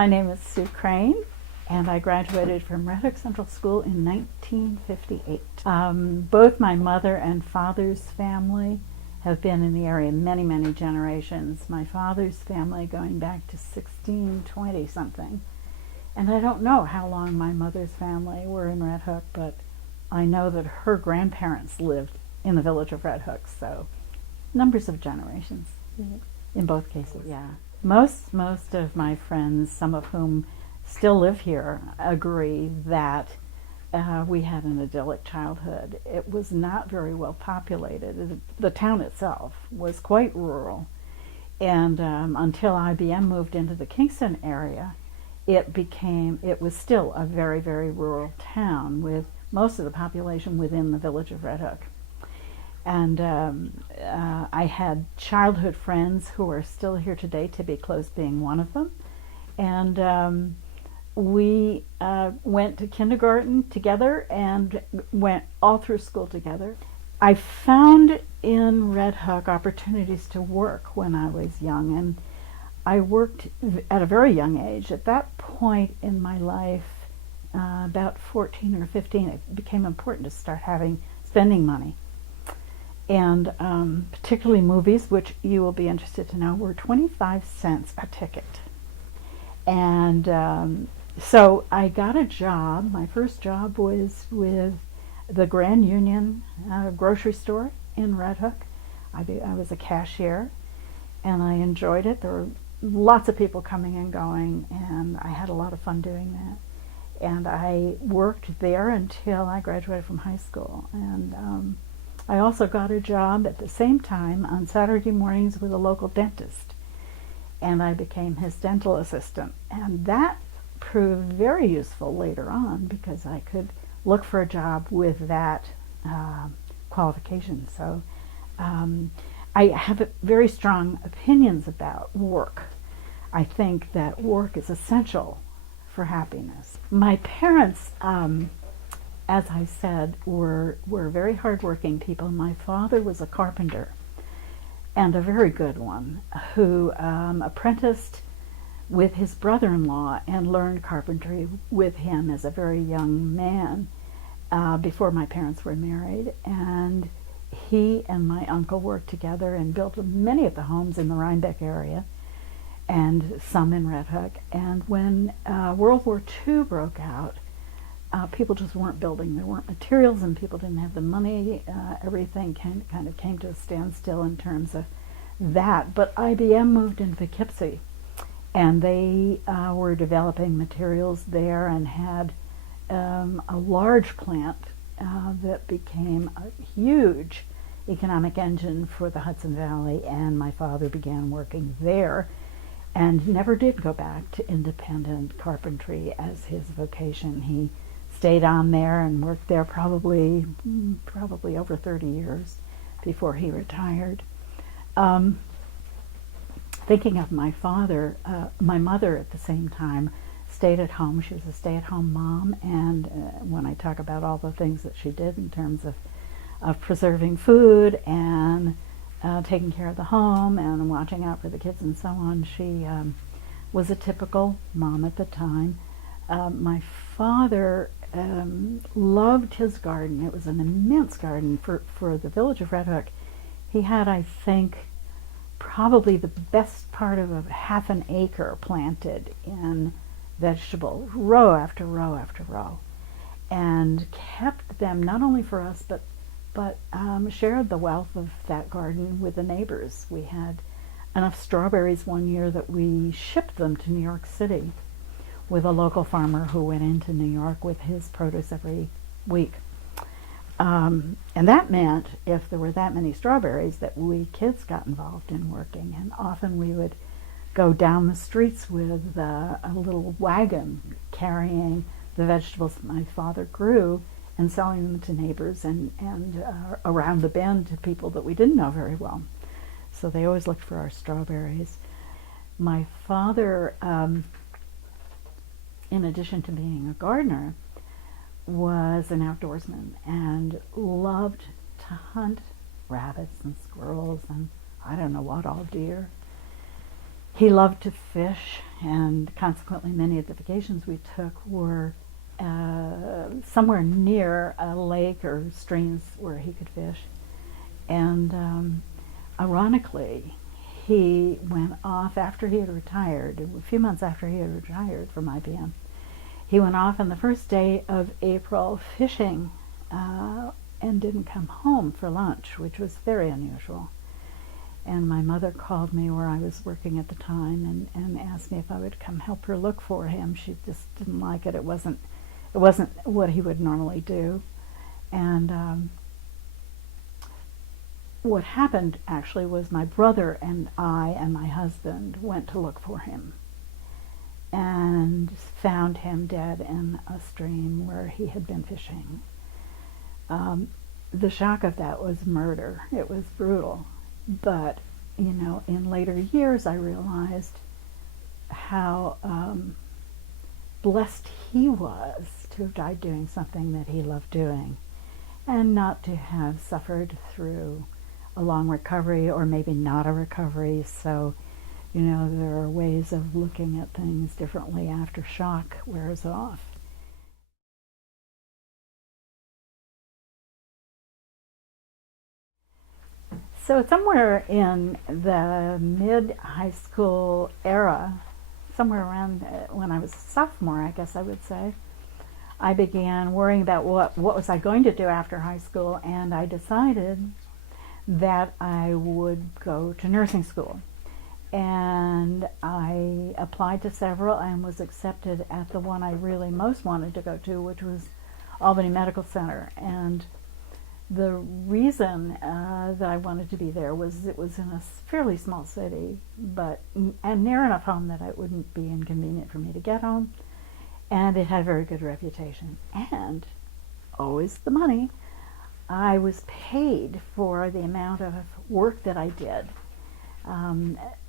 My name is Sue Crane, and I graduated from Red Hook Central School in 1958. Both my mother and father's family have been in the area many, many generations. My father's family going back to 1620 something. And I don't know how long my mother's family were in Red Hook, but I know that her grandparents lived in the village of Red Hook, so numbers of generations in both cases. Yeah. Most of my friends, some of whom still live here, agree that we had an idyllic childhood. It was not very well populated. The town itself was quite rural, and until IBM moved into the Kingston area, it was still a very, very rural town with most of the population within the village of Red Hook. And I had childhood friends who are still here today, Tibby Close being one of them. And we went to kindergarten together and went all through school together. I found in Red Hook opportunities to work when I was young, and I worked at a very young age. At that point in my life, about 14 or 15, it became important to start spending money. And particularly movies, which you will be interested to know, were 25 cents a ticket. And so I got a job. My first job was with the Grand Union grocery store in Red Hook. I was a cashier, and I enjoyed it. There were lots of people coming and going, and I had a lot of fun doing that. And I worked there until I graduated from high school. And I also got a job at the same time on Saturday mornings with a local dentist, and I became his dental assistant. And that proved very useful later on because I could look for a job with that qualification. So I have very strong opinions about work. I think that work is essential for happiness. My parents, as I said, were very hardworking people. My father was a carpenter, and a very good one, who apprenticed with his brother-in-law and learned carpentry with him as a very young man before my parents were married. And he and my uncle worked together and built many of the homes in the Rhinebeck area and some in Red Hook. And when World War II broke out, people just weren't building. There weren't materials, and people didn't have the money. Everything kind of came to a standstill in terms of that. But IBM moved into Poughkeepsie, and they were developing materials there and had a large plant that became a huge economic engine for the Hudson Valley, and my father began working there and never did go back to independent carpentry as his vocation. He stayed on there and worked there probably over 30 years before he retired. Thinking of my father, my mother at the same time stayed at home. She was a stay-at-home mom, and when I talk about all the things that she did in terms of preserving food and taking care of the home and watching out for the kids and so on, she was a typical mom at the time. My father loved his garden. It was an immense garden for the village of Red Hook. He had, I think, probably the best part of a half an acre planted in vegetables, row after row after row, and kept them not only for us but shared the wealth of that garden with the neighbors. We had enough strawberries one year that we shipped them to New York City with a local farmer who went into New York with his produce every week. And that meant if there were that many strawberries that we kids got involved in working, and often we would go down the streets with a little wagon carrying the vegetables that my father grew and selling them to neighbors and around the bend to people that we didn't know very well. So they always looked for our strawberries. My father, in addition to being a gardener, was an outdoorsman and loved to hunt rabbits and squirrels and I don't know what all, deer. He loved to fish, and consequently many of the vacations we took were somewhere near a lake or streams where he could fish. And ironically, he went off after he had retired, a few months after he had retired from IBM. He went off on the first day of April fishing and didn't come home for lunch, which was very unusual. And my mother called me where I was working at the time and asked me if I would come help her look for him. She just didn't like it. It wasn't what he would normally do. And what happened actually was my brother and I and my husband went to look for him and found him dead in a stream where he had been fishing. The shock of that was murder. It was brutal. But, you know, in later years I realized how blessed he was to have died doing something that he loved doing and not to have suffered through a long recovery or maybe not a recovery. So, you know, there are ways of looking at things differently after shock wears off. So somewhere in the mid-high school era, somewhere around when I was a sophomore, I guess I would say, I began worrying about what was I going to do after high school, and I decided that I would go to nursing school. And I applied to several and was accepted at the one I really most wanted to go to, which was Albany Medical Center. And the reason that I wanted to be there was it was in a fairly small city, and near enough home that it wouldn't be inconvenient for me to get home, and it had a very good reputation. And always the money. I was paid for the amount of work that I did.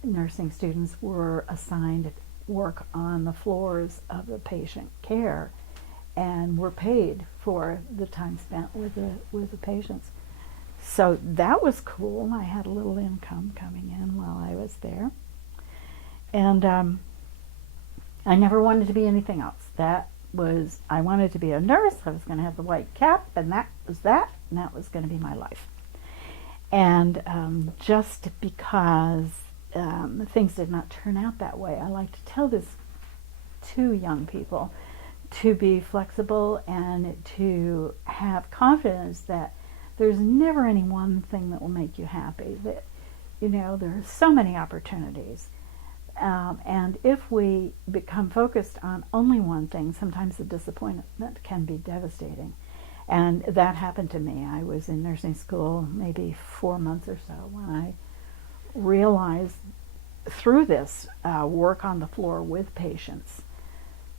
Nursing students were assigned work on the floors of the patient care and were paid for the time spent with the patients. So that was cool. I had a little income coming in while I was there. And I never wanted to be anything else. I wanted to be a nurse. I was going to have the white cap, and that, and that was going to be my life. And just because things did not turn out that way, I like to tell this to young people, to be flexible and to have confidence that there's never any one thing that will make you happy. That, you know, there are so many opportunities. And if we become focused on only one thing, sometimes the disappointment can be devastating. And that happened to me. I was in nursing school maybe 4 months or so when I realized through this work on the floor with patients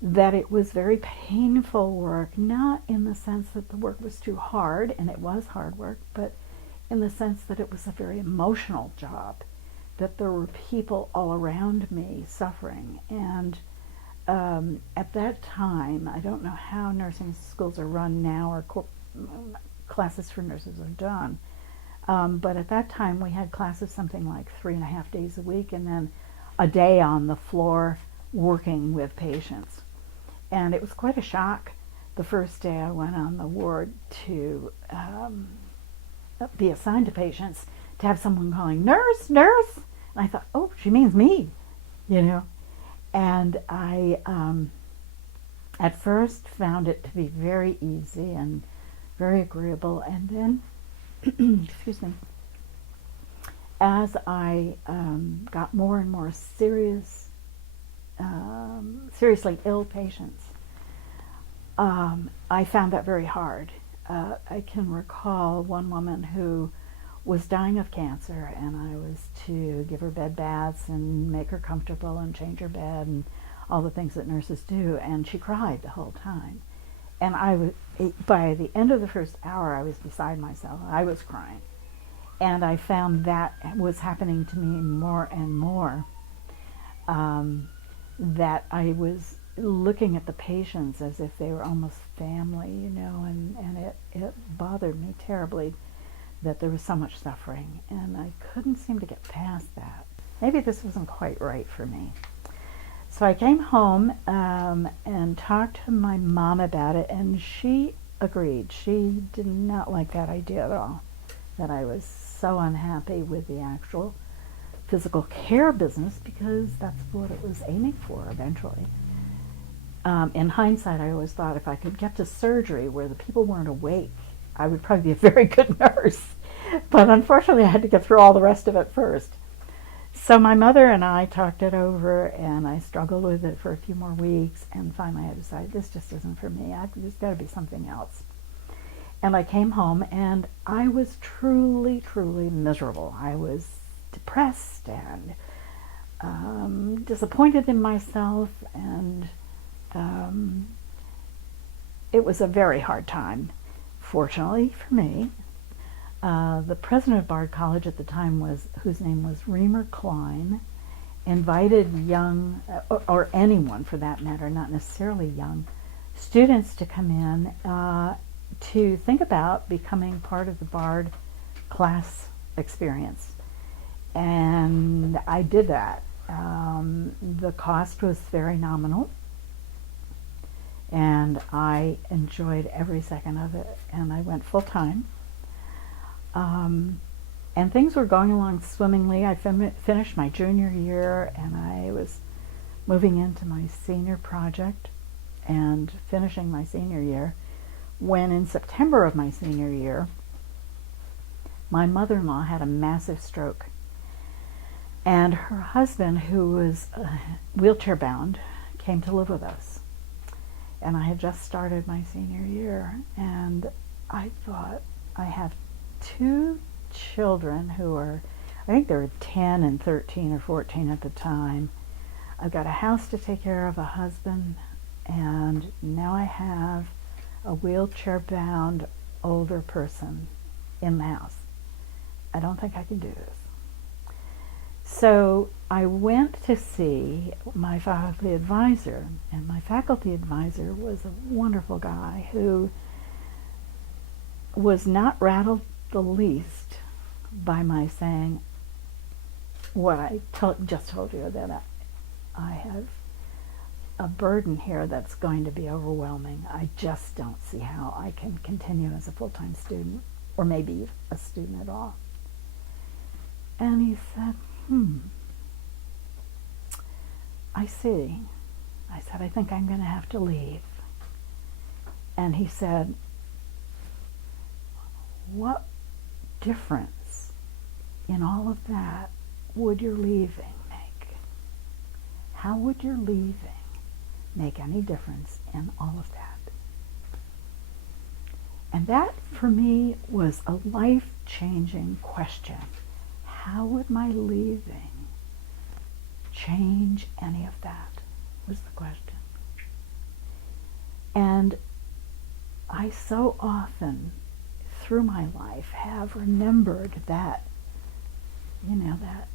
that it was very painful work, not in the sense that the work was too hard, and it was hard work, but in the sense that it was a very emotional job, that there were people all around me suffering. And at that time, I don't know how nursing schools are run now or classes for nurses are done, but at that time we had classes something like 3.5 days a week and then a day on the floor working with patients. And it was quite a shock the first day I went on the ward to be assigned to patients, to have someone calling, "Nurse, nurse!" And I thought, oh, she means me, you know. And I, at first, found it to be very easy and very agreeable. And then, excuse me, as I got more and more seriously ill patients, I found that very hard. I can recall one woman who was dying of cancer, and I was to give her bed baths and make her comfortable and change her bed and all the things that nurses do, and she cried the whole time. And by the end of the first hour, I was beside myself. I was crying. And I found that was happening to me more and more, that I was looking at the patients as if they were almost family, you know, and it bothered me terribly that there was so much suffering, and I couldn't seem to get past that. maybe this wasn't quite right for me. So I came home and talked to my mom about it, and she agreed. She did not like that idea at all, that I was so unhappy with the actual physical care business, because that's what it was aiming for eventually. In hindsight, I always thought if I could get to surgery where the people weren't awake, I would probably be a very good nurse. But unfortunately, I had to get through all the rest of it first. So my mother and I talked it over, and I struggled with it for a few more weeks, and finally I decided this just isn't for me. There's got to be something else. And I came home, and I was truly, truly miserable. I was depressed and disappointed in myself, and it was a very hard time, fortunately for me. The president of Bard College at the time, whose name was Reamer Klein, invited young, or anyone for that matter, not necessarily young, students to come in to think about becoming part of the Bard class experience. And I did that. The cost was very nominal, and I enjoyed every second of it, and I went full time. And things were going along swimmingly. I finished my junior year, and I was moving into my senior project and finishing my senior year, when in September of my senior year, my mother-in-law had a massive stroke. And her husband, who was wheelchair bound, came to live with us. And I had just started my senior year, and I thought, I have two children who are, I think they were 10 and 13 or 14 at the time. I've got a house to take care of, a husband, and now I have a wheelchair-bound older person in the house. I don't think I can do this. So I went to see my faculty advisor, and my faculty advisor was a wonderful guy who was not rattled the least by my saying what I just told you, that I have a burden here that's going to be overwhelming. I just don't see how I can continue as a full-time student, or maybe a student at all. And he said, I see. I said, I think I'm going to have to leave. And he said, what difference in all of that would your leaving make? How would your leaving make any difference in all of that? And that, for me, was a life-changing question. How would my leaving change any of that, was the question. And I so often through my life have remembered that, that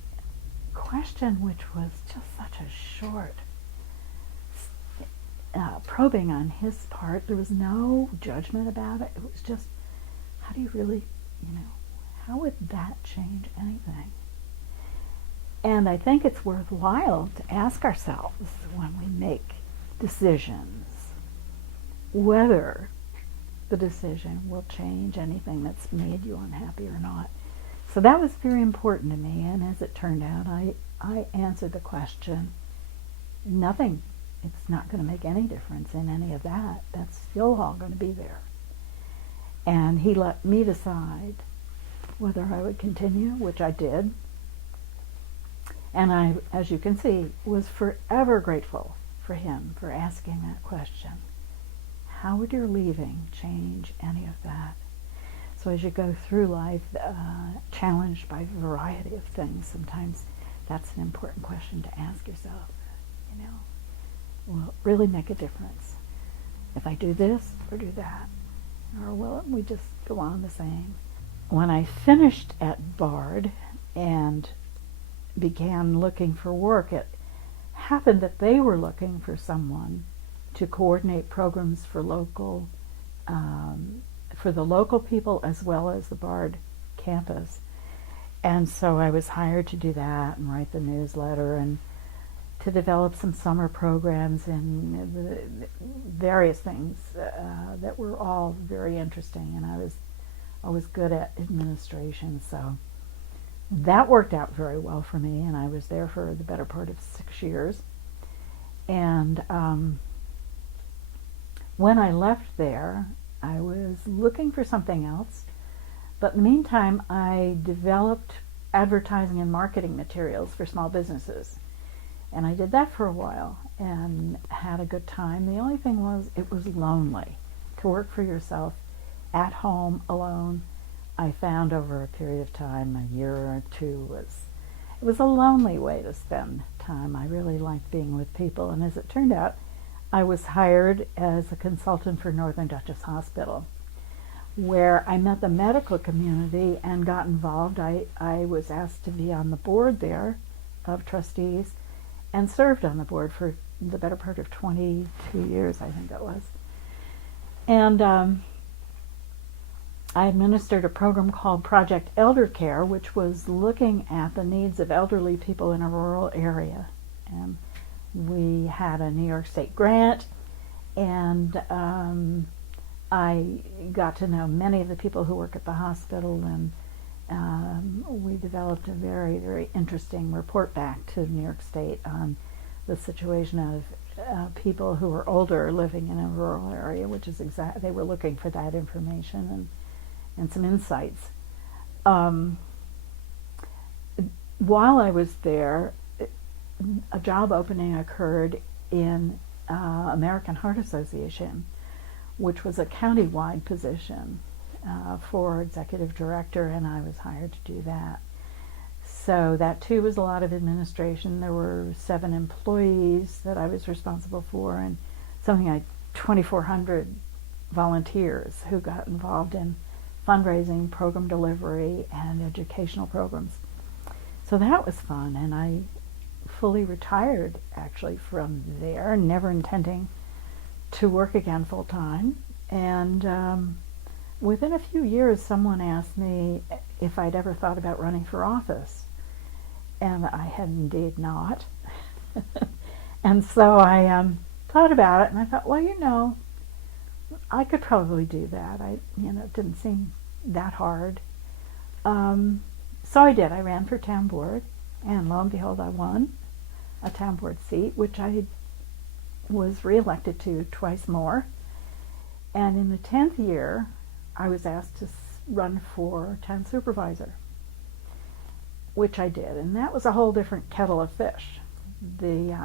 question, which was just such a short probing on his part. There was no judgment about it. It was just, how do you really, how would that change anything? And I think it's worthwhile to ask ourselves when we make decisions whether the decision will change anything that's made you unhappy or not. So that was very important to me, and as it turned out, I answered the question, nothing. It's not going to make any difference in any of that. That's still all going to be there. And he let me decide whether I would continue, which I did. And I, as you can see, was forever grateful for him for asking that question. How would your leaving change any of that? So as you go through life, challenged by a variety of things, sometimes that's an important question to ask yourself. Will it really make a difference if I do this or do that? Or will we just go on the same? When I finished at Bard and began looking for work, it happened that they were looking for someone to coordinate programs for the local people as well as the Bard campus. And so I was hired to do that and write the newsletter and to develop some summer programs and various things that were all very interesting. And I was always good at administration, so that worked out very well for me. And I was there for the better part of 6 years. And when I left there, I was looking for something else. But in the meantime, I developed advertising and marketing materials for small businesses. And I did that for a while and had a good time. The only thing was, it was lonely to work for yourself at home alone. I found over a period of time, a year or two, it was a lonely way to spend time. I really liked being with people. And as it turned out, I was hired as a consultant for Northern Dutchess Hospital, where I met the medical community and got involved. I was asked to be on the board there of trustees and served on the board for the better part of 22 years, I think it was. And I administered a program called Project Elder Care, which was looking at the needs of elderly people in a rural area. And we had a New York State grant, and I got to know many of the people who work at the hospital, and we developed a very, very interesting report back to New York State on the situation of people who were older living in a rural area, which is they were looking for that information and some insights. While I was there, a job opening occurred in American Heart Association, which was a county-wide position for executive director, and I was hired to do that. So that too was a lot of administration. There were 7 employees that I was responsible for, and something like 2,400 volunteers who got involved in fundraising, program delivery, and educational programs. So that was fun, and I fully retired actually from there, never intending to work again full time. And within a few years, someone asked me if I'd ever thought about running for office, and I had indeed not. And so I thought about it, and I thought, well, I could probably do that. It didn't seem that hard. So I did. I ran for town board, and lo and behold, I won a town board seat, which I was reelected to twice more. And in the 10th year, I was asked to run for town supervisor, which I did. And that was a whole different kettle of fish. The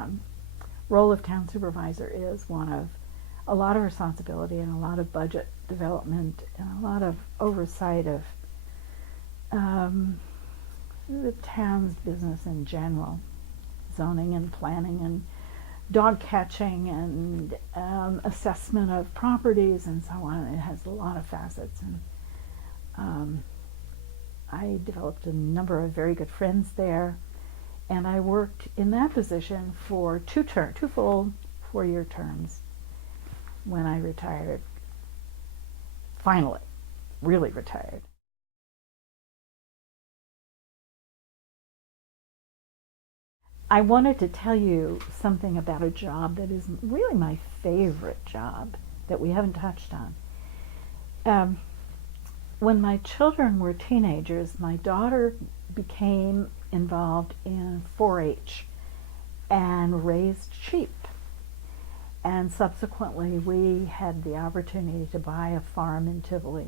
role of town supervisor is one of a lot of responsibility and a lot of budget development and a lot of oversight of the town's business in general, zoning and planning and dog catching and assessment of properties and so on. It has a lot of facets, and I developed a number of very good friends there, and I worked in that position for two full 4-year terms when I retired. Finally, really retired. I wanted to tell you something about a job that is really my favorite job that we haven't touched on. When my children were teenagers, my daughter became involved in 4-H and raised sheep. And subsequently, we had the opportunity to buy a farm in Tivoli,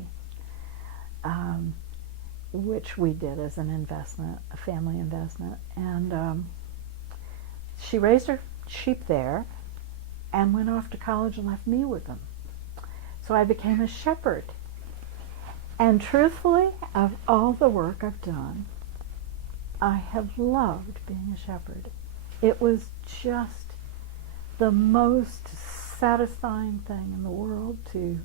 which we did as an investment, a family investment. And she raised her sheep there and went off to college and left me with them. So I became a shepherd. And truthfully, of all the work I've done, I have loved being a shepherd. It was just the most satisfying thing in the world to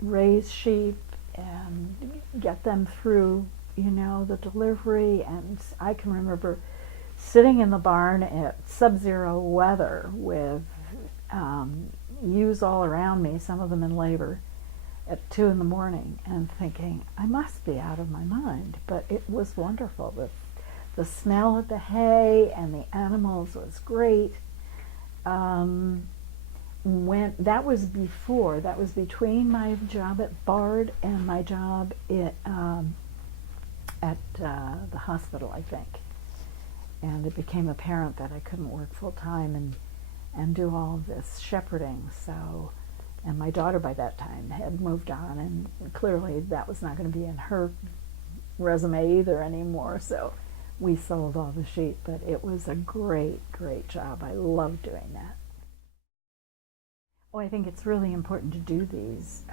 raise sheep and get them through, the delivery. And I can remember sitting in the barn at sub-zero weather with ewes all around me, some of them in labor, at 2 in the morning and thinking, I must be out of my mind. But it was wonderful. The smell of the hay and the animals was great. When that was between my job at Bard and my job at the hospital, I think. And it became apparent that I couldn't work full time and do all of this shepherding. So, and my daughter by that time had moved on, and clearly that was not going to be in her resume either anymore. So we sold all the sheep, but it was a great, great job. I loved doing that. Well, I think it's really important to do these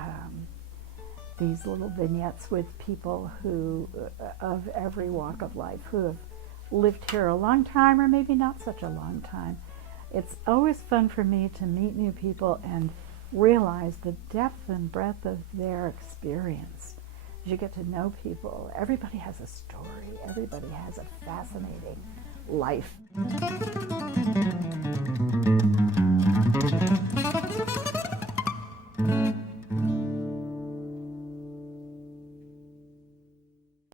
little vignettes with people who, of every walk of life, who have lived here a long time or maybe not such a long time. It's always fun for me to meet new people and realize the depth and breadth of their experience. As you get to know people, everybody has a story. Everybody has a fascinating life.